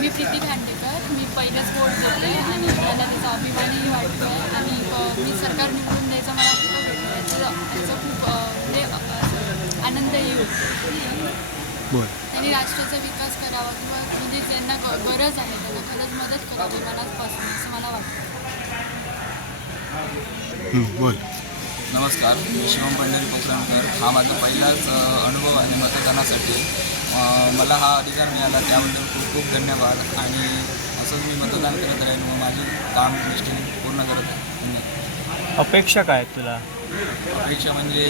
मी प्रीती खांडेकर. मी पहिलेच बोर्ड देते आणि मला त्याचा अभिमानही वाटतो आहे आणि मी सरकार निवडून द्यायचा मला खूप भेटतो याचा खूप आनंदही होतो. त्यांनी राष्ट्राचा विकास करावा किंवा म्हणजे ज्यांना गरज आहे त्यांना खरंच मदत करावी मनापासून असं मला वाटतं. नमस्कार, मी शिवम पंढरी पोखरणकर. हा माझा पहिलाच अनुभव आहे मतदानासाठी. मला हा अधिकार मिळाला त्याबद्दल खूप खूप धन्यवाद आणि असंच मी मतदान करत राहीन व माझी काम निष्ठेने पूर्ण करत आहे. अपेक्षा काय आहेत तुला? अपेक्षा म्हणजे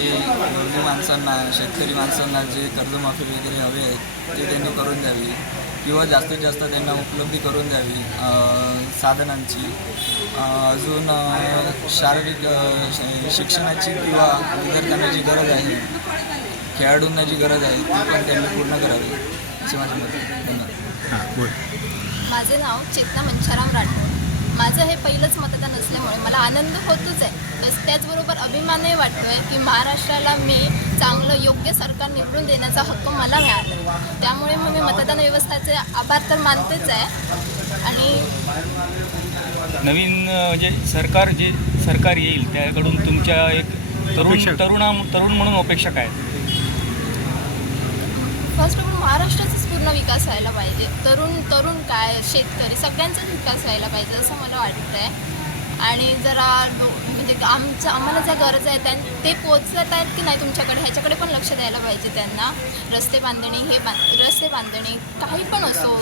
गरजू माणसांना, शेतकरी माणसांना जे कर्जमाफी वगैरे हवे आहेत ते त्यांनी करून द्यावी किंवा जास्तीत जास्त त्यांना उपलब्धी करून द्यावी साधनांची. अजून शारीरिक शिक्षणाची किंवा विद्यार्थ्यांना जी गरज आहे, खेळाडूंना जी गरज आहे ती पण त्यांनी पूर्ण करावी असे माझे मत आहे. धन्यवाद. माझे नाव चेतना मंचाराम राठोड. माझं हे पहिलंच मतदान असल्यामुळे मला आनंद होतोच आहे. त्याचबरोबर अभिमानही वाटतो आहे की महाराष्ट्राला मी चांगलं योग्य सरकार निवडून देण्याचा हक्क मला मिळाला. त्यामुळे मग मी मतदान व्यवस्थेचे आभार तर मानतेच आहे. आणि नवीन जे सरकार येईल त्याकडून तुमच्या एक तरुण म्हणून अपेक्षा काय? फर्स्ट ऑफ ऑल महाराष्ट्राचाच पूर्ण विकास व्हायला पाहिजे. तरुण काय शेतकरी सगळ्यांचाच विकास व्हायला पाहिजे असं मला वाटतं आहे. आणि जरा म्हणजे आम्हाला ज्या गरज आहे ते पोचत आहेत की नाही तुमच्याकडे ह्याच्याकडे पण लक्ष द्यायला पाहिजे त्यांना. रस्ते बांधणी काही पण असो,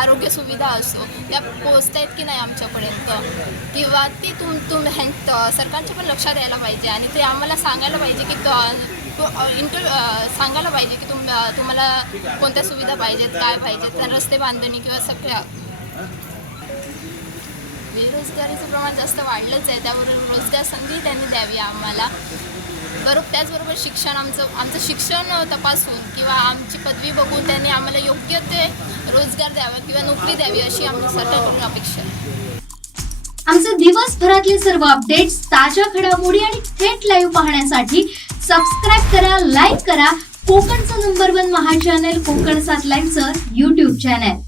आरोग्य सुविधा असो त्या पोचत आहेत की नाही आमच्यापर्यंत किंवा ती सरकारच्या पण लक्षात द्यायला पाहिजे आणि ते आम्हाला सांगायला पाहिजे की सांगायला पाहिजे की तुम्हाला कोणत्या सुविधा पाहिजेत, काय पाहिजेत. तर रस्ते बांधणी किंवा सगळ्या बेरोजगारीचं प्रमाण जास्त वाढलंच आहे. त्याबरोबर रोजगार संधी त्यांनी द्यावी आम्हाला. त्याचबरोबर शिक्षण आमचं शिक्षण तपासून किंवा आमची पदवी बघून त्यांनी आम्हाला योग्य ते रोजगार द्यावा किंवा नोकरी द्यावी अशी आमची सरकारकडून अपेक्षा आहे. आमचे दिवसभरातले सर्व अपडेट्स, ताज्या घडामोडी आणि थेट लाईव्ह पाहण्यासाठी सबस्क्राईब करा, लाईक करा कोकणचं नंबर 1 महा चॅनल कोकण 7 लाईनचं YouTube चॅनल.